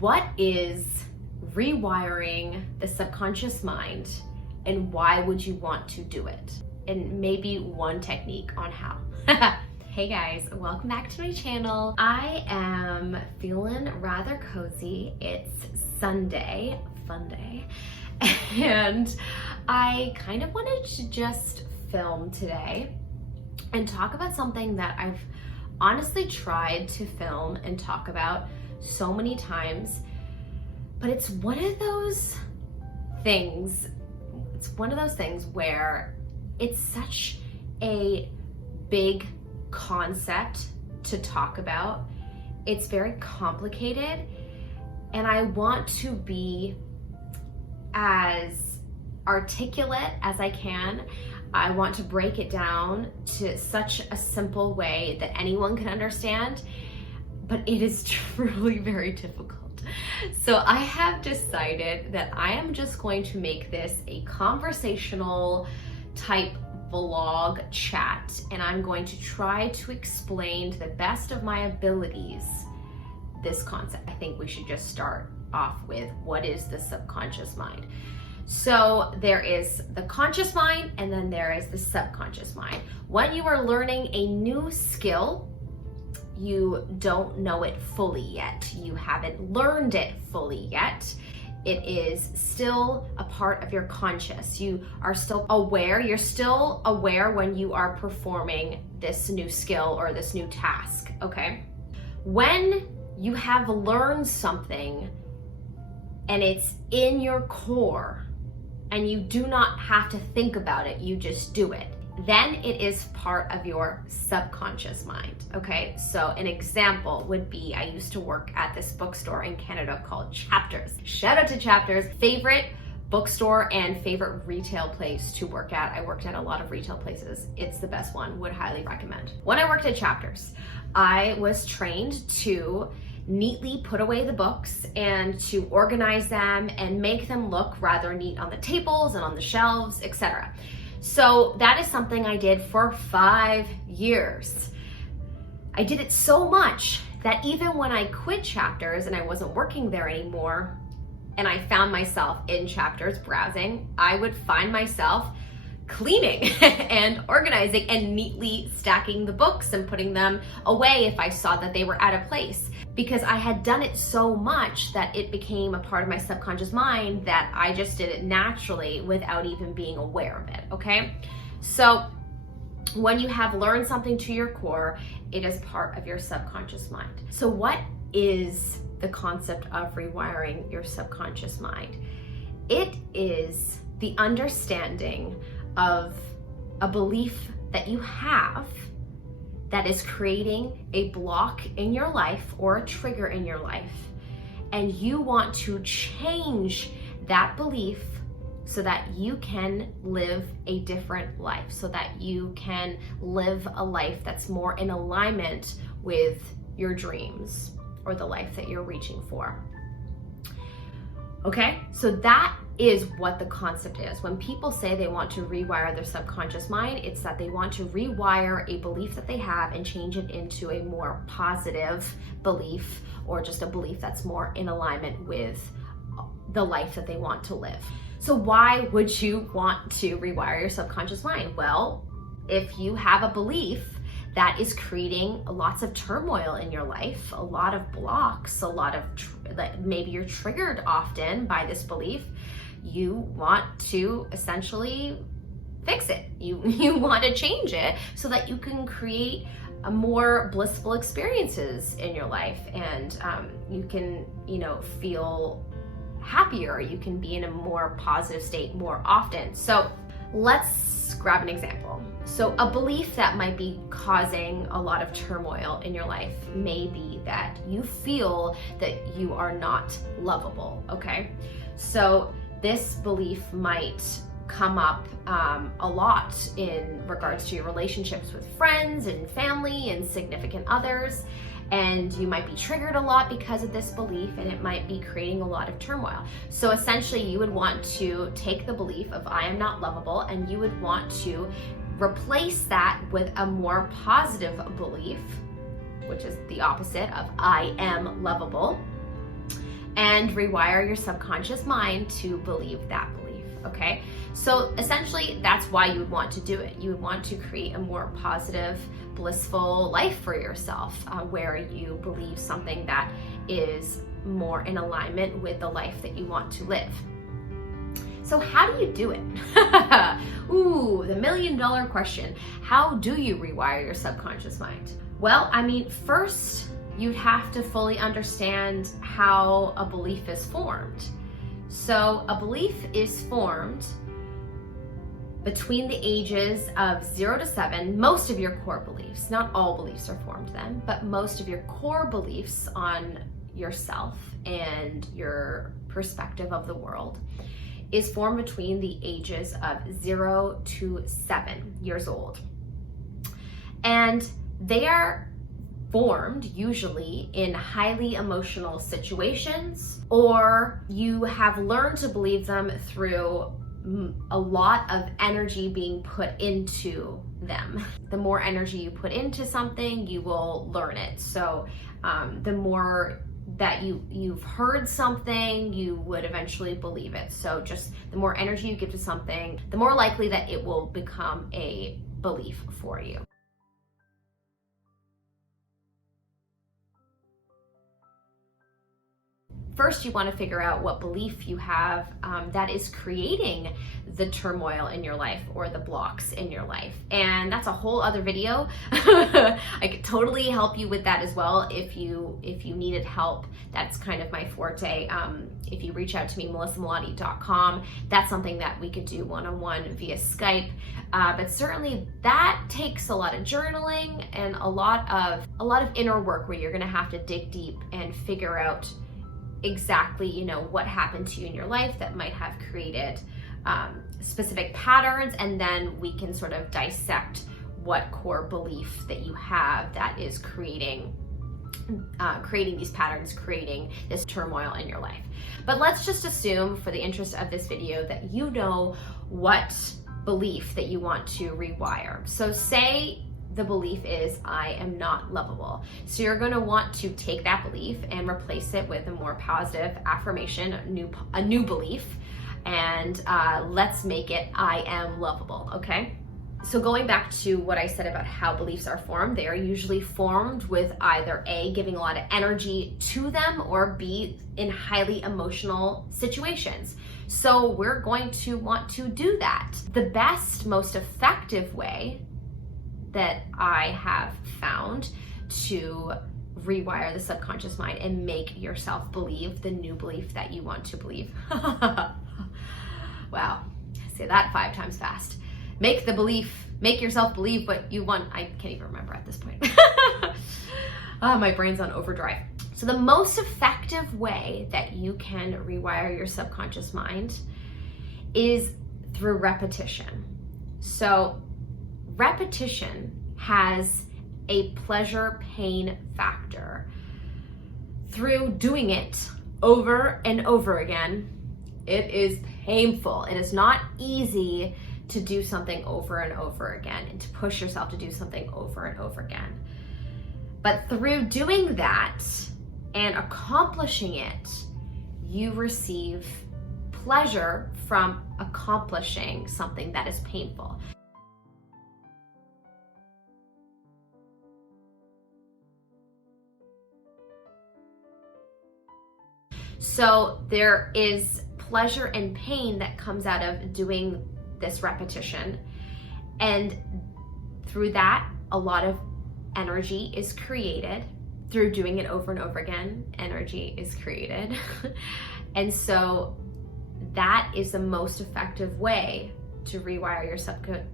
What is rewiring the subconscious mind, and why would you want to do it? And maybe one technique on how. Hey guys, welcome back to my channel. I am feeling rather cozy. It's Sunday, fun day, and I kind of wanted to just film today and talk about something that I've honestly tried to film and talk about so many times, but it's one of those things where it's such a big concept to talk about. It's very complicated, and I want to be as articulate as I can. I want to break it down to such a simple way that anyone can understand, but it is truly very difficult. So I have decided that I am just going to make this a conversational type vlog chat, and I'm going to try to explain to the best of my abilities this concept. I think we should just start off with, what is the subconscious mind? So there is the conscious mind, and then there is the subconscious mind. When you are learning a new skill, you don't know it fully yet. You haven't learned it fully yet. It is still a part of your conscious. You are still aware. You're still aware when you are performing this new skill or this new task, okay? When you have learned something and it's in your core and you do not have to think about it, you just do it, then it is part of your subconscious mind, okay? So an example would be, I used to work at this bookstore in Canada called Chapters. Shout out to Chapters, favorite bookstore and favorite retail place to work at. I worked at a lot of retail places. It's the best one, would highly recommend. When I worked at Chapters, I was trained to neatly put away the books and to organize them and make them look rather neat on the tables and on the shelves, etc. So that is something I did for 5 years. I did it so much that even when I quit Chapters and I wasn't working there anymore, and I found myself in Chapters browsing, I would find myself cleaning and organizing and neatly stacking the books and putting them away if I saw that they were out of place, because I had done it so much that it became a part of my subconscious mind that I just did it naturally without even being aware of it, okay? So when you have learned something to your core, it is part of your subconscious mind. So what is the concept of rewiring your subconscious mind? It is the understanding of a belief that you have that is creating a block in your life or a trigger in your life, and you want to change that belief so that you can live a different life, so that you can live a life that's more in alignment with your dreams or the life that you're reaching for. Okay, so that is what the concept is. When people say they want to rewire their subconscious mind, it's that they want to rewire a belief that they have and change it into a more positive belief, or just a belief that's more in alignment with the life that they want to live. So why would you want to rewire your subconscious mind? Well, if you have a belief that is creating lots of turmoil in your life, a lot of blocks, a lot of maybe you're triggered often by this belief, you want to essentially fix it. You want to change it so that you can create a more blissful experiences in your life, and you can, feel happier. You can be in a more positive state more often. So let's grab an example. So a belief that might be causing a lot of turmoil in your life may be that you feel that you are not lovable, okay? So this belief might come up a lot in regards to your relationships with friends and family and significant others, and you might be triggered a lot because of this belief, and it might be creating a lot of turmoil. So essentially you would want to take the belief of I am not lovable, and you would want to replace that with a more positive belief, which is the opposite of I am lovable. and rewire your subconscious mind to believe that belief, okay? So essentially, that's why you would want to do it. You would want to create a more positive, blissful life for yourself, where you believe something that is more in alignment with the life that you want to live. So how do you do it? Ooh, the $1 million question. How do you rewire your subconscious mind? Well, I mean, first, you'd have to fully understand how a belief is formed. So a belief is formed between the ages of 0 to 7. Most of your core beliefs, not all beliefs are formed then, but most of your core beliefs on yourself and your perspective of the world is formed between the ages of 0 to 7 years old. And they are formed usually in highly emotional situations, or you have learned to believe them through a lot of energy being put into them. The more energy you put into something, you will learn it. So the more that you've heard something, you would eventually believe it. So just the more energy you give to something, the more likely that it will become a belief for you. First, you want to figure out what belief you have that is creating the turmoil in your life or the blocks in your life. And that's a whole other video. I could totally help you with that as well if you needed help. That's kind of my forte. If you reach out to me, melissamalati.com, that's something that we could do one-on-one via Skype. But certainly that takes a lot of journaling and a lot of inner work where you're going to have to dig deep and figure out exactly, what happened to you in your life that might have created specific patterns, and then we can sort of dissect what core belief that you have that is creating these patterns, creating this turmoil in your life. But let's just assume, for the interest of this video, that you know what belief that you want to rewire. So say the belief is, I am not lovable. So you're going to want to take that belief and replace it with a more positive affirmation, a new belief, and let's make it, I am lovable, okay? So going back to what I said about how beliefs are formed, they are usually formed with either A, giving a lot of energy to them, or B, in highly emotional situations. So we're going to want to do that. The best, most effective way that I have found to rewire the subconscious mind and make yourself believe the new belief that you want to believe. Wow, say that 5 times fast. Make yourself believe what you want. I can't even remember at this point. My brain's on overdrive. So the most effective way that you can rewire your subconscious mind is through repetition. So repetition has a pleasure-pain factor. Through doing it over and over again, it is painful. It is not easy to do something over and over again and to push yourself to do something over and over again. But through doing that and accomplishing it, you receive pleasure from accomplishing something that is painful. So there is pleasure and pain that comes out of doing this repetition. And through that, a lot of energy is created. Through doing it over and over again, energy is created. And so that is the most effective way to rewire your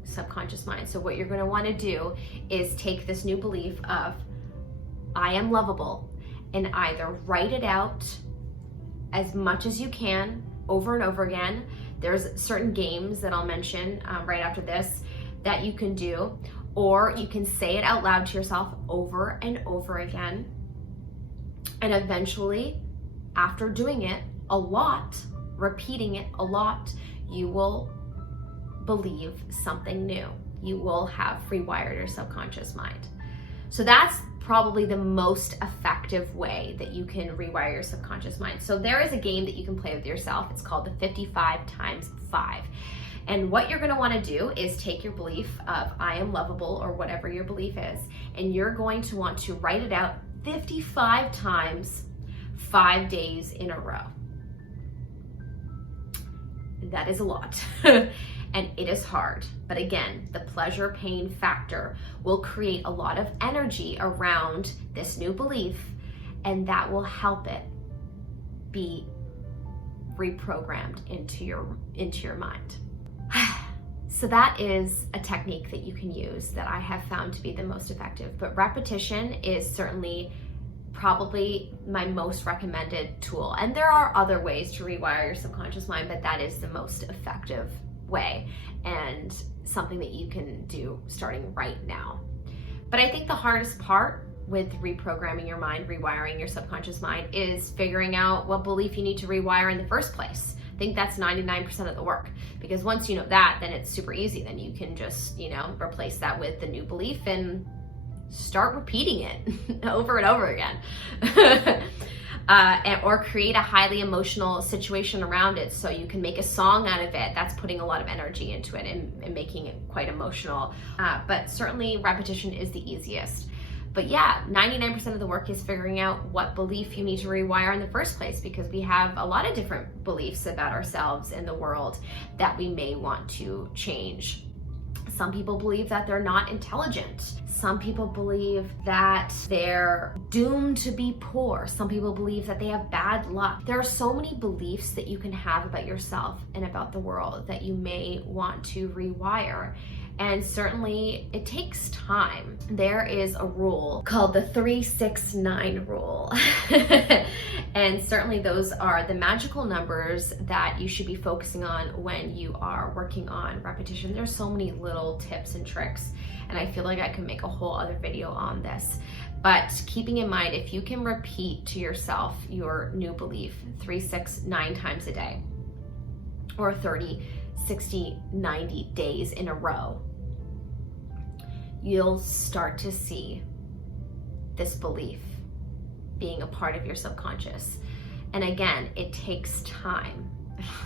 subconscious mind. So what you're going to want to do is take this new belief of, I am lovable, and either write it out as much as you can over and over again. There's certain games that I'll mention right after this that you can do, or you can say it out loud to yourself over and over again. And eventually, after doing it a lot, repeating it a lot, you will believe something new. You will have rewired your subconscious mind. So that's probably the most effective way that you can rewire your subconscious mind. So there is a game that you can play with yourself. It's called the 55 times 5. And what you're gonna wanna do is take your belief of I am lovable, or whatever your belief is, and you're going to want to write it out 55 times, 5 days in a row. That is a lot. And it is hard. But again, the pleasure pain factor will create a lot of energy around this new belief, and that will help it be reprogrammed into your mind. So that is a technique that you can use that I have found to be the most effective. But repetition is certainly probably my most recommended tool. And there are other ways to rewire your subconscious mind, but that is the most effective way, and something that you can do starting right now. But I think the hardest part with reprogramming your mind, rewiring your subconscious mind, is figuring out what belief you need to rewire in the first place. I think that's 99% of the work, because once you know that, then it's super easy. Then you can just, replace that with the new belief and start repeating it over and over again. Or create a highly emotional situation around it, so you can make a song out of it. That's putting a lot of energy into it and making it quite emotional. But certainly repetition is the easiest. But yeah, 99% of the work is figuring out what belief you need to rewire in the first place, because we have a lot of different beliefs about ourselves and the world that we may want to change. Some people believe that they're not intelligent. Some people believe that they're doomed to be poor. Some people believe that they have bad luck. There are so many beliefs that you can have about yourself and about the world that you may want to rewire. And certainly it takes time. There is a rule called the 3-6-9 rule. And certainly those are the magical numbers that you should be focusing on when you are working on repetition. There's so many little tips and tricks, and I feel like I could make a whole other video on this. But keeping in mind, if you can repeat to yourself your new belief 3, 6, 9 times a day, or 30, 60, 90 days in a row, you'll start to see this belief being a part of your subconscious. And again, it takes time.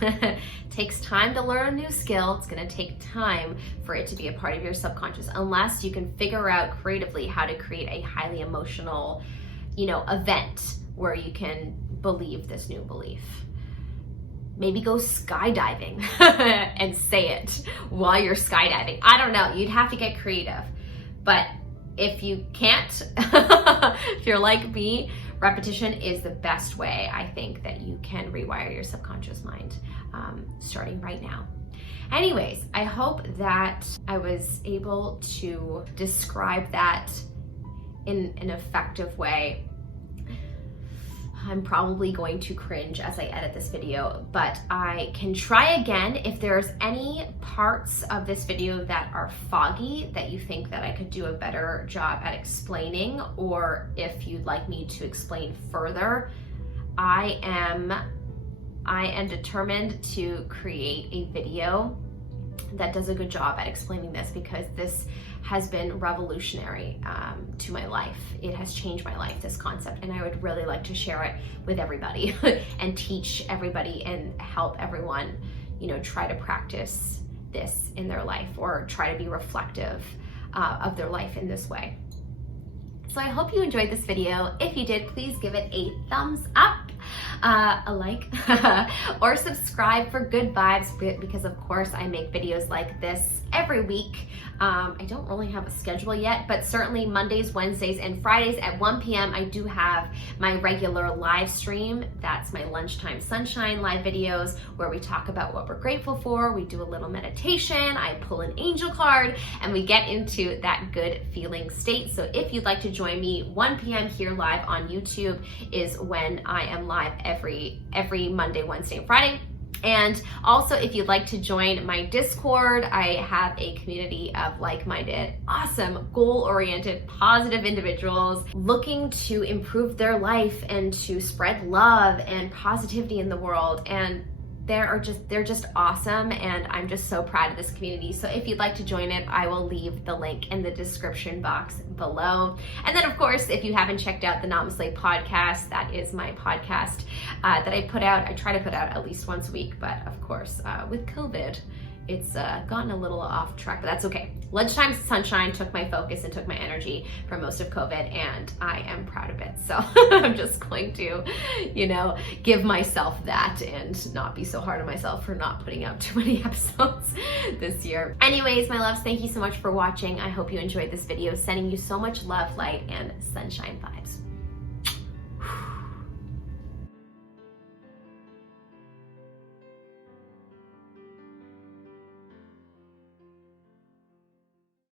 It takes time to learn a new skill. It's going to take time for it to be a part of your subconscious, unless you can figure out creatively how to create a highly emotional, event where you can believe this new belief. Maybe go skydiving and say it while you're skydiving. I don't know. You'd have to get creative. But if you can't, if you're like me, repetition is the best way, I think, that you can rewire your subconscious mind, starting right now. Anyways, I hope that I was able to describe that in an effective way. I'm probably going to cringe as I edit this video, but I can try again. If there's any parts of this video that are foggy that you think that I could do a better job at explaining, or if you'd like me to explain further, I am determined to create a video that does a good job at explaining this, because this has been revolutionary to my life. It has changed my life, this concept, and I would really like to share it with everybody and teach everybody and help everyone, try to practice this in their life, or try to be reflective of their life in this way. So I hope you enjoyed this video. If you did, please give it a thumbs up, a like, or subscribe for good vibes, because of course I make videos like this every week. I don't really have a schedule yet, but certainly Mondays, Wednesdays, and Fridays at 1 p.m. I do have my regular live stream. That's my Lunchtime Sunshine live videos, where we talk about what we're grateful for. We do a little meditation, I pull an angel card, and we get into that good feeling state. So if you'd like to join me, 1 p.m. here live on YouTube is when I am live every Monday, Wednesday, and Friday. And also, if you'd like to join my Discord, I have a community of like-minded, awesome, goal-oriented, positive individuals looking to improve their life and to spread love and positivity in the world. And they're just awesome, and I'm just so proud of this community. So if you'd like to join it, I will leave the link in the description box below. And then of course, if you haven't checked out the NamaSLAY Podcast, that is my podcast that I put out. I try to put out at least once a week, but of course, with COVID, it's gotten a little off track, but that's okay. Lunchtime sunshine took my focus and took my energy for most of COVID, and I am proud of it. So I'm just going to, give myself that and not be so hard on myself for not putting out too many episodes this year. Anyways, my loves, thank you so much for watching. I hope you enjoyed this video. Sending you so much love, light, and sunshine vibes.